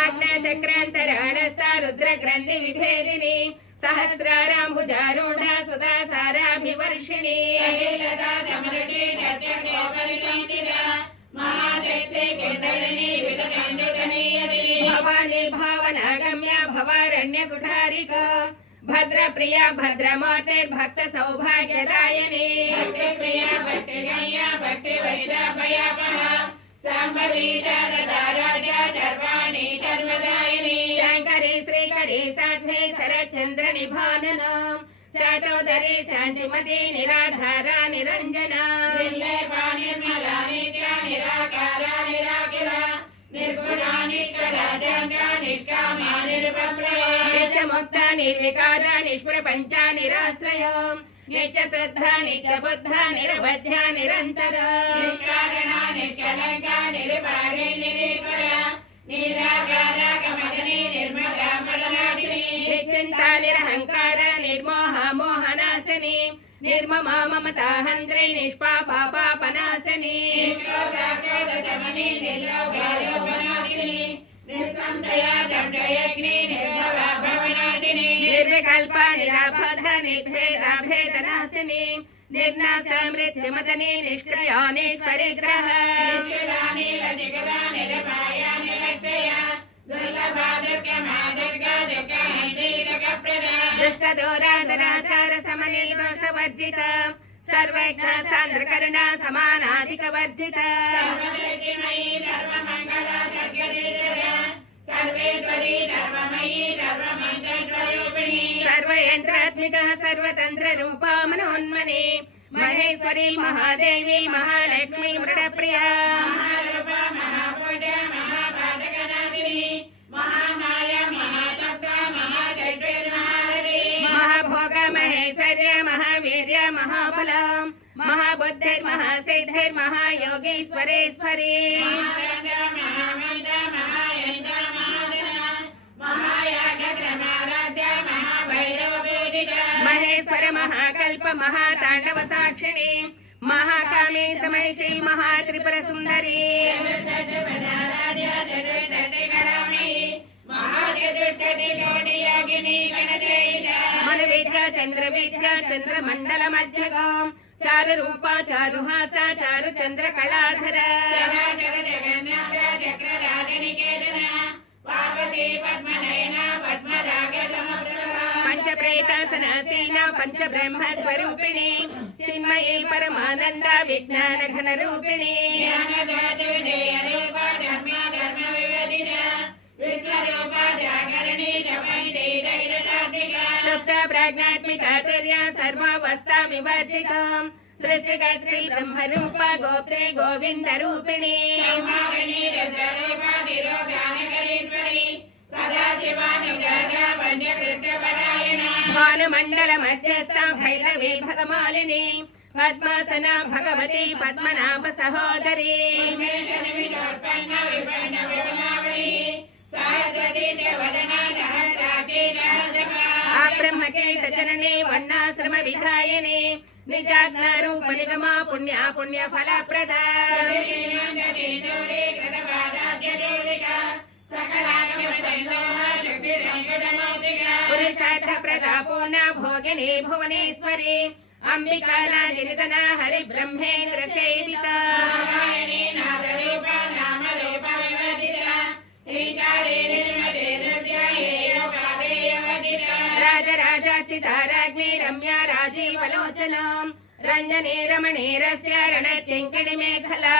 आज्ञाचक्रान्तराणस्था रुद्रग्रन्थिविभेदिनी सहस्राराम्बुजारूढा सुधा साराभिवर्षिणी भवानी भावनागम्या भवारण्यकुठारिका भद्रप्रिया भद्रमाते भक्त सौभाग्यदायिनी भक्तिप्रिया भक्तिगम्या भक्तिवैशाभयापहा शाम्भवी शारदाराध्या सर्वाणि सर्वदायिनी शङ्करी श्रीकरी साध्वे शरच्चन्द्र निभानना शातोदरी शान्तिमती निराधारा निरञ्जना निर्लेपा निर्मला नित्या निराकारा निराकुला निर्गुणा निष्कला शान्ता निष्कामा निरुपप्लवा नित्यमुक्ता निर्विकारा निष्प्रपञ्चा निराश्रया नित्यश्रद्धा नित्यबुद्धा निरवध्या निरन्तरा निष्कारणा निष्कलङ्का निरुपाधि निरीश्वरा निराकारा कमदनी निर्मला मदनासिनी निश्चिन्ता निरहङ्कारा निर्मोहा मोहनासिनी निर्ममा ममता हन्त्रे निष्पापा पापनाशिनी निष्क्रोधा क्रोधशमनी निर्लोभा लोभनाशिनी निस्संशया संशयग्नि निर्भवा भवनाशिनी निर्विकल्पा निराबाधा निर्भेदा भेदनाशिनी निर्नाशा मृत्युमदनी निष्क्रिया निष्परिग्रह निष्कला निरतिकला निरपाया निरक्षया दुर्लभा दुर्गमा दुर्गा दुर्गहन्त्री सुखप्रदा दुष्टदोराधनाचार समनी दोषवर्जिता सर्वज्ञा सान्द्रकरुणा समानाधिकवर्जिता सर्वशक्तिमयी सर्वमङ्गला सर्गदीर्घदा सर्वेश्वरी सर्वमयी सर्वमन्त्रस्वरूपिणी सर्वयन्त्रात्मिका सर्वतन्त्ररूपा मनोन्मनी महेश्वरी महादेवी महालक्ष्मी मृडप्रिया महारूपा महापूजा महापादकनाशिनी महामाया महासत्ता महाशक्तिर्महारथी महाभोग महेश्वर्य महावीर्य महाबल महाबुद्धिर्महासिद्धिर्महायोगीश्वरेश्वरी महेश्वर महाकल्प महातांडव साक्षिणी महाकामी समहिषी महात्रिपुर सुंदरी मन विद्या चंद्र मंडल मध्यगम चारु रूपा चारु हासा चारु चंद्र कलाधर पंचप्रेतासनासीना पंच ब्रह्म स्वरूपिणी चिन्मयी परमानंद विज्ञान घन रूपिणी सप्त प्राज्ञात्मिका तुर्या सर्वावस्था विवर्जिता सृष्टिकर्त्री ब्रह्म रूपा गोप्त्रे गोविंद रूपिणी भानुमंडल मध्यस्था भैरवी भगमालिनी पद्मासना भगवती पद्मनाभ सहोदरी ब्रह्मकेट जननी वर्णाश्रम विधायिनी निजाज्ञा रूप निगमा पुण्या पुण्य फलप्रदा पुरुषार्थ प्रदा पूर्णा भोगिनी भुवनेश्वरी अंबिका निधना हरि ब्रह्मेन्द्र सेविता राजराजाचिता राज्ञी रम्या राजीवलोचना रंजनी रमणीरस्य रणकिङ्किणी मेखला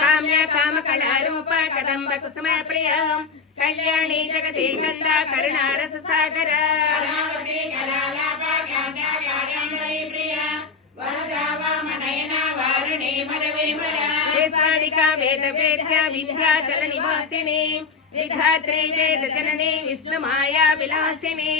काम्या कामकला रूपा कदम्ब कुसुम प्रिया कल्याणी जगती गंगा करुणा रस सागर वेद वेद्या विंध्याचल निवासिनी विधात्री वेद जननी विष्णु माया विलासिनी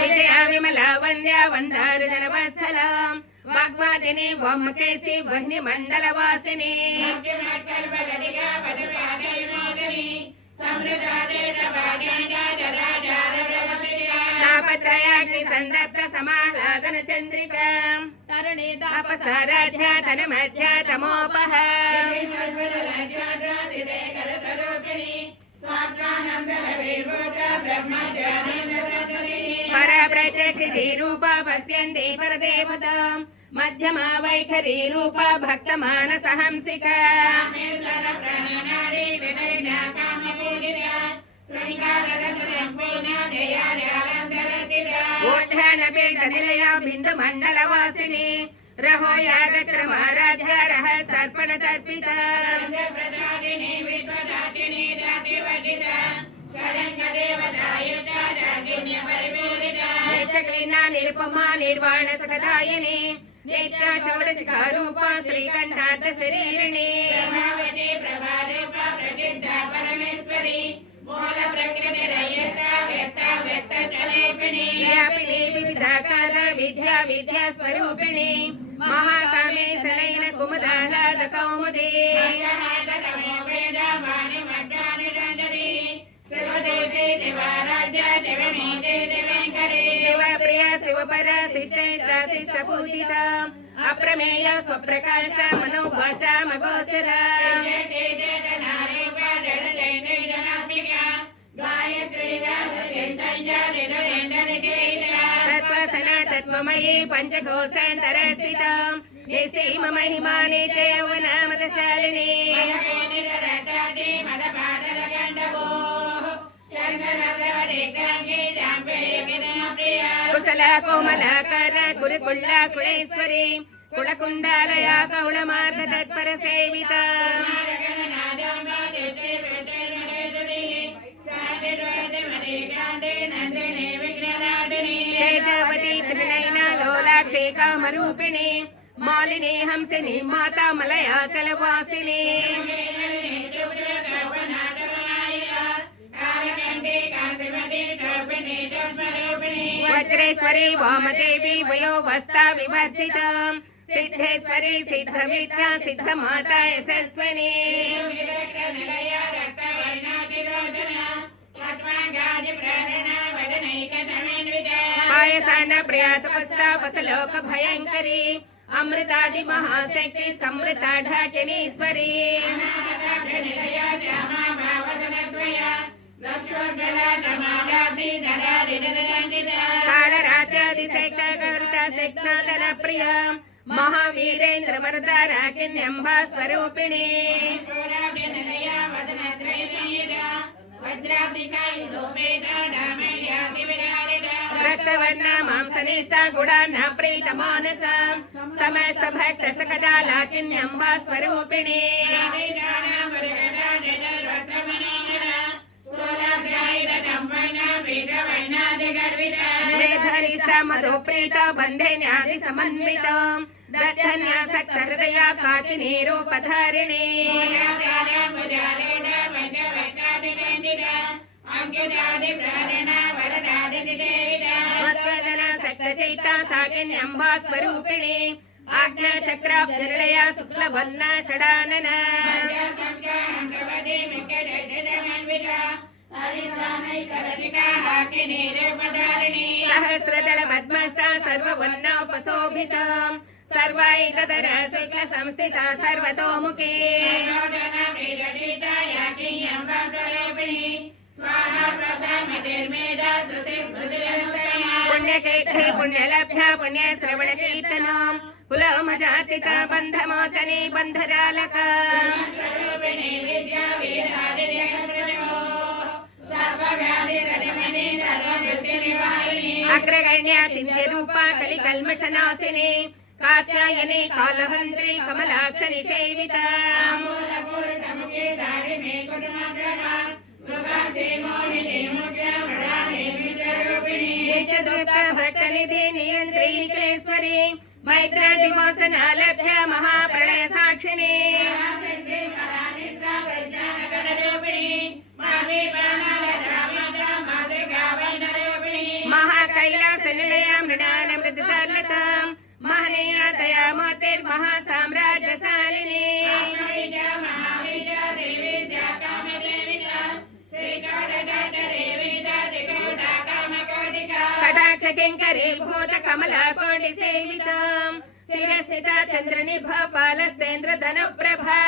विजया विमला वंद्या वंदारुजन वत्सला वाग्वादिनी वामकेशी वह्नि मंडलवासिनी तापत्रयाग्नि संदप्त समाह्लादन चंद्रिका तरणे तापसाराध्या तन्मध्या तमोपह परप्रत्यक्षिति रूपा पश्यन्ति परदेवता मध्यमा वैखरी रूपा भक्तमानसहंसिका ऊर्ध्वनपीठनिलया बिन्दुमण्डलवासिनी रहो यागक्रमाराध्या रः सर्पणतर्पिता नित्यक्लीना निरुपमा निर्वाण सकदायिनी नित्या षोडशिका रूपा श्रीकण्ठार्थशरीरिणी व्यापिनी विविधाकाल विद्या विद्या स्वरूपिणी महाकामे सनयन कुमुदाह्लाद कौमुदी शिवप्रिया शिवपर शिष्टा शिष्टपूजिता अप्रमेय स्वप्रकाश मनोवाचा मगोचर तत्त्वसना तत्त्वमयी पञ्चघोषान्तरस्थिता निसीम महिमा नित्ययौवनामदशालिनी कुशला कोमलाकर कुरुकुल्ला कुलेश्वरी कुलकुण्डालया कौलमार्ग तत्पर सेविता तेजवती त्रिनयना लोलाक्षी कामरूपिणी मालिनी हंसिनी माता मलयाचलवासिनी वज्रेश्वरी वामदेवी वयोवस्था विवर्जिता सिद्धेश्वरी सिद्धविद्या सिद्धमाता यशस्विनी पायसान प्रिया तपस्या वसलोक भयंकरी अमृतादि महाशक्ति समृता ढाकिनीश्वरी कालरात्यादिशक्तकरुता प्रिया महावीरेन्द्र वरदारा किन्यंबा स्वरूपिणी रक्तवर्णा मांसनिष्ठा गुणान्ना प्रीतमानसा समस्त भक्त सकदाला किन्यंबा स्वरूपिणी निर्धरिष्ठा मधुप्रीता बन्धेन्यादि समन्विता दद्धन्यासक्त हृदया काकिनी रूपधारिणी मत्वदना सक्तचैता साकिन्यंबा स्वरूपिणी आज्ञा चक्राब्धिर्लया शुक्लवन्ना षडानना सहस्रदल पद्मस्था सर्ववर्णोपशोभिता सर्वैकदर शुक्ल संस्थिता सर्वतोमुखी पुण्यकीर्ति पुण्यलभ्या पुण्यश्रवणकीर्तनम् कुलमजाचिता बन्धमोचने बन्धरालक अग्रगण्या सिंधुरूपा कलिकल्मषनाशिनी कात्यायनी कालहन्त्री कमलाक्ष निषेविता भक्तनिधि नियन्त्रिणीकेश्वरी मैत्रादिवासनालभ्या महाप्रलय साक्षिणी महाकैलासनिलया मृणाल मृदुसर्लतां महनीया विद्यामूर्तिर्महासाम्राज्यशालिनी कटाक्ष किङ्करी भूत कमला कोटि सेविता शिरसिता चन्द्रनिभा पालसेन्द्र धनुप्रभा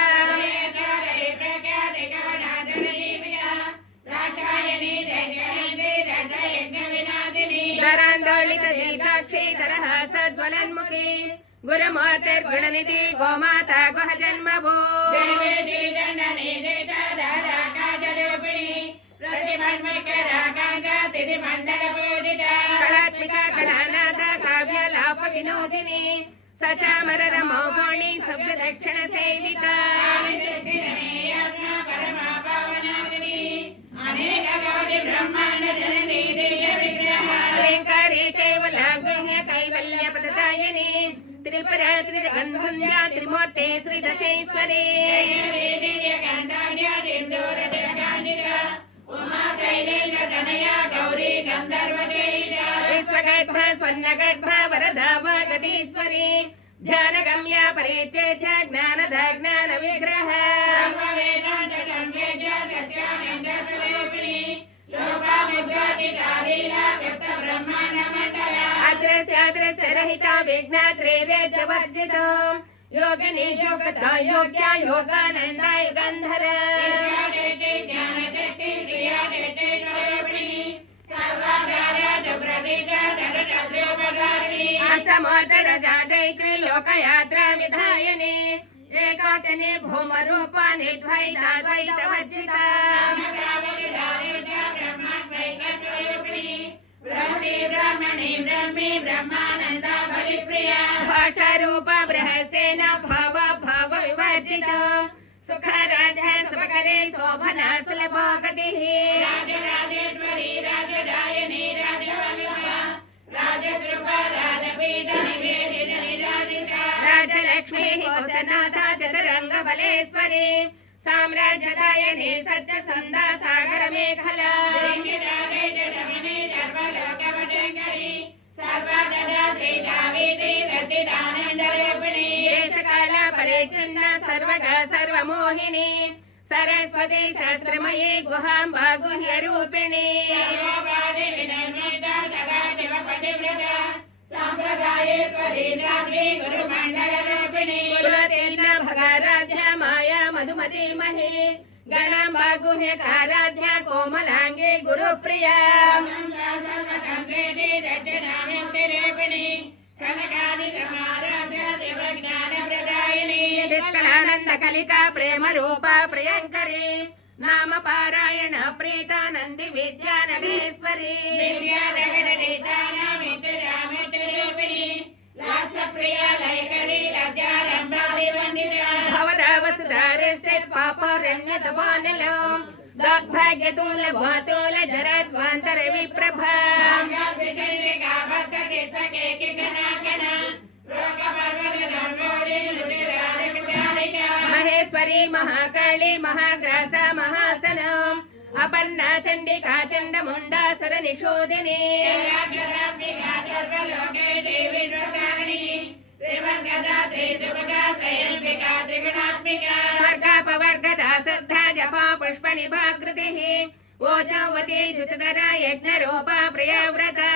धरान्दोलित दीर्घाक्षी धरः सज्ज्वलन्मुखी गुरुमूर्तिर्गुणनिधि गोमाता गुह जन्मभू कलात्मिका कलानाथ काव्यलाप विनोदिनी सचामर रमोगोणी शब्द दक्षिण सेविता क्लींकारी केवल गुह्य कैवल्य पददायिनी त्रिपुरा त्रिगन्धुन्या त्रिमूर्ते श्रीदशेश्वरी विश्वगर्भ स्वर्णगर्भ वरदा वागदीश्वरी ध्यानगम्या परिचेद्य ज्ञानद ज्ञान विग्रह अदृश्य रहिता विघ्नात्रे वेद्यवर्जिता योगिनी योगता योग्या योगानंदा युगंधर अष्टमोत्तरजाजैत्री लोकयात्रा विधायिनी एकाकिनी भूमरूपा निर्द्वैताद्वैतवर्जिता भाषारूपा बृहस्सेना भाव भाव विवर्जिता सुखाराध्या सुभकरे शोभना सुलभा गतिः राजराजेश्वरी राजदायिनी राजवल्लभा राजकृपा राजपीठा निवेदिता निराजिता राजलक्ष्मी कोसनाथा चतुरंगबलेश्वरी साम्राज्यदायिनी सत्यसन्धा सागर मेखला देशकाला परिचिन्न सर्वगा सर्वमोहिनी सरस्वती सहस्रमयी गुहाम्बा गुह्यरूपिणी कुलतीर्ण भगाराध्या माया मधुमती मही गणाम्बा गुह्यकाराध्या कोमलांगी गुरुप्रिया चित्कलानंद कलिका प्रेम रूपा प्रियंकरी नाम पारायण प्रीतानंदी विद्या नगेश्वरी भवरावसुधारिष्टे पापरण्यतवानिलो दौर्भाग्यतूल वातूल जरद्वान्तर विप्रभा महेश्वरी महाकाली महाग्रासा महासन अपन्ना चंडिका चंडमुंडासुर निषोदिनी स्वर्गापवर्गदा श्रद्धा जपा पुष्प निभाकृतिः ओजवती जुतधरा यज्ञरूपा प्रियव्रता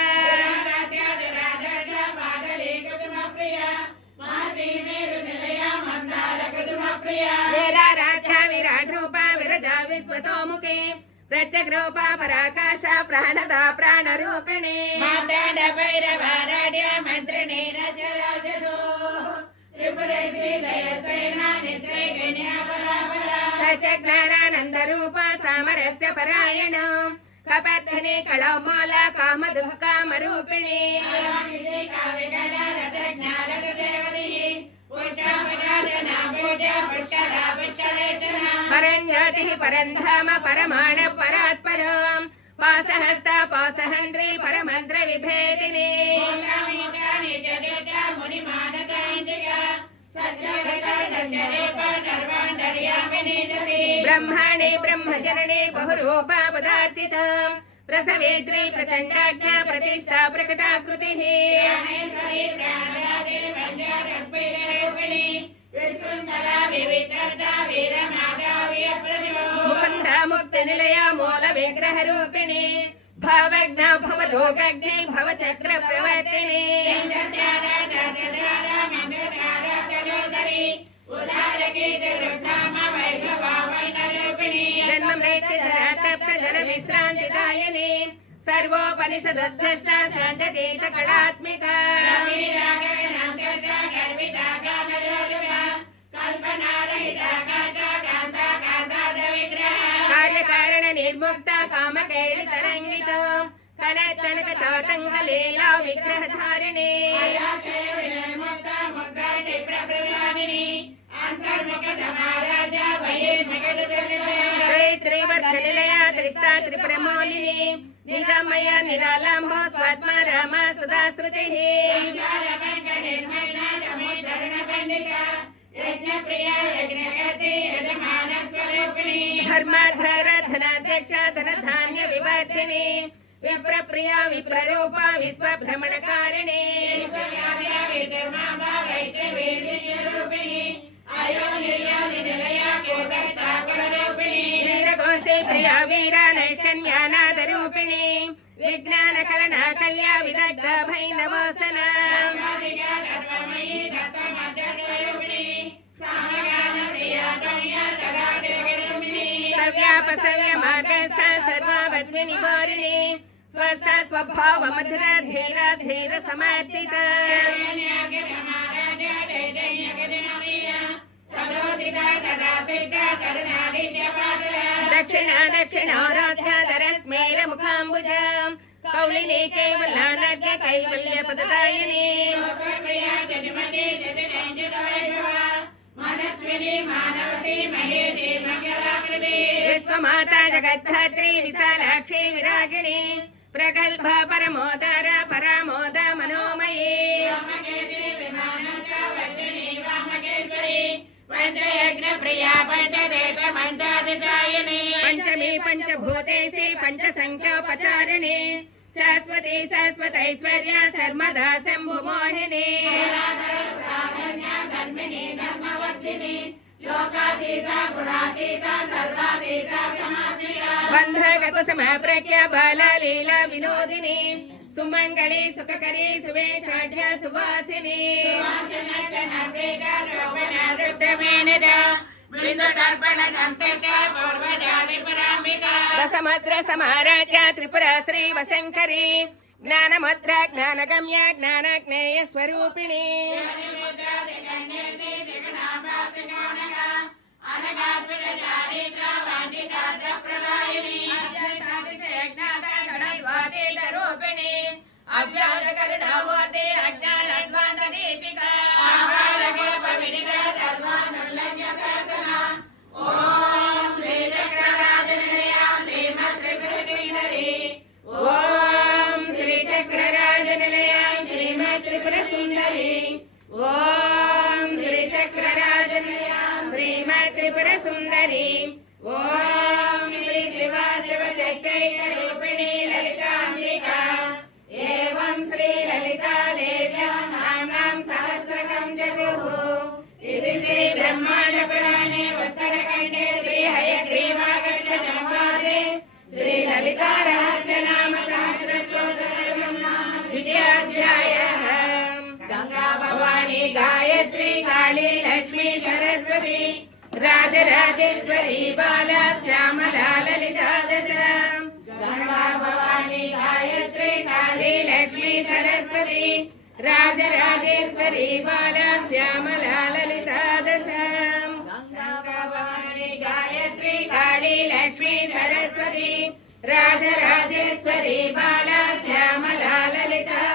वीराराध्या विराट रूपा विरजा विश्वतोमुखे प्रत्यग् रूपा पराकाशा प्राणदा प्राणरूपिणी मातांड भैरवाराध्या मंत्रिणी रसराजदो त्रिपुरेशी दयसेना निस्त्रैगण्या परापरा सत्यज्ञानानंद रूपा सामरस्य परायण कपत्तने कलौमाला कामदुः कामरूपिणी परञ्ज्योतिः परन्धाम परमाण परात्परम् पासहस्ता पासहन्त्री परमन्त्र विभेदिनी ब्रह्माणे ब्रह्मजनने बहुरूपा पदार्चिता प्रसवेत्री प्रचण्डाज्ञा प्रतिष्ठा प्रकटाकृतिः मुकुंद मुक्त निलया मूल विग्रह रूपिणी भावज्ञ भवलोकज्ञे भवचक्र प्रवर्तिनी जन्म मृत्यु जन विश्रांतिदायिनी सर्वोपनिषदुद्दष्टा शांततीर्थ कलात्मिका कार्यकारण निर्मुक्ता कामकैल तरंगित कनक तोटंग लीला विग्रह धारिणी त्रिवर्धनिलया त्रिस्ता त्रिपुरमौलिनी निरामया निरालंब स्वात्मा राम सुधा स्मृतिः धर्माधराधनाध्यक्ष धनधान्य विवर्धिनी विप्रप्रिया विप्ररूपा विश्वभ्रमणकारिणी वीरघोषे प्रिया वीरा नैष्कन्यानादरूपिणी विज्ञान कलना कल्या विदग्ध भैरवोसना सव्यापसव्य मार्गस्थ सर्वावत्मिनी वारिणी स्वस्थ स्वभाव मधुर धीर धीर समार्जिता दक्षिण दक्षिणोराध्याधरस्मेर मुखाम्बुज कौलिनी कैवलानर्घ कैवल्य पददायिनी विश्वमाता जगद्धात्री विशालाक्षी विरागिणी प्रगल्भ परमोदर परामोद मनोमयी पंचमी पंचभूतेशी पंचसंख्योपचारिणी शाश्वती शाश्वतैश्वर्या सर्वदा शंभुमोहिनी बंधकुसुमप्रज्ञा बाला लीला विनोदिनी सुमंगली सुखकरी सुवेशाढ्य सुवासिनी दशमद्र समाराध्या त्रिपुरा श्री वशंकरी ज्ञानमुद्रा ज्ञानगम्य ज्ञानज्ञेय स्वरूपिणी अव्याज करुणावते अज्ञानद्वान्त दीपिका ओम श्री चक्रराजनिलया श्रीमत्त्रिपुरसुन्दरी ओम श्री चक्रराजनिलया श्रीमत्त्रिपुरसुन्दरी ओम श्री चक्रराजनिलया श्रीमत्त्रिपुरसुन्दरी ओम श्री शिवा शिवशक्त्यैकरूपिणी ललिताम्बिका एवं श्री ललिता देव्या नाम्नां सहस्रकं जगुः इति श्री ब्रह्मांड पुराणे उत्तरखण्डे श्री हयग्रीवागस्त्य संवादे श्री ललिता रहस्य नाम सहस्र स्तोत्रकर्मं नाम द्वितीयोऽध्यायः गंगा भवानी गायत्री काली लक्ष्मी सरस्वती राजराजेश्वरी बाला श्यामला ललिता दश गंगा भवानी गायत्री काली लक्ष्मी सरस्वती राजराजेश्वरी बाला श्यामला ललिता दश गंगा भवानी गायत्री काली लक्ष्मी सरस्वती राजराजेश्वरी बाला श्यामला ललिता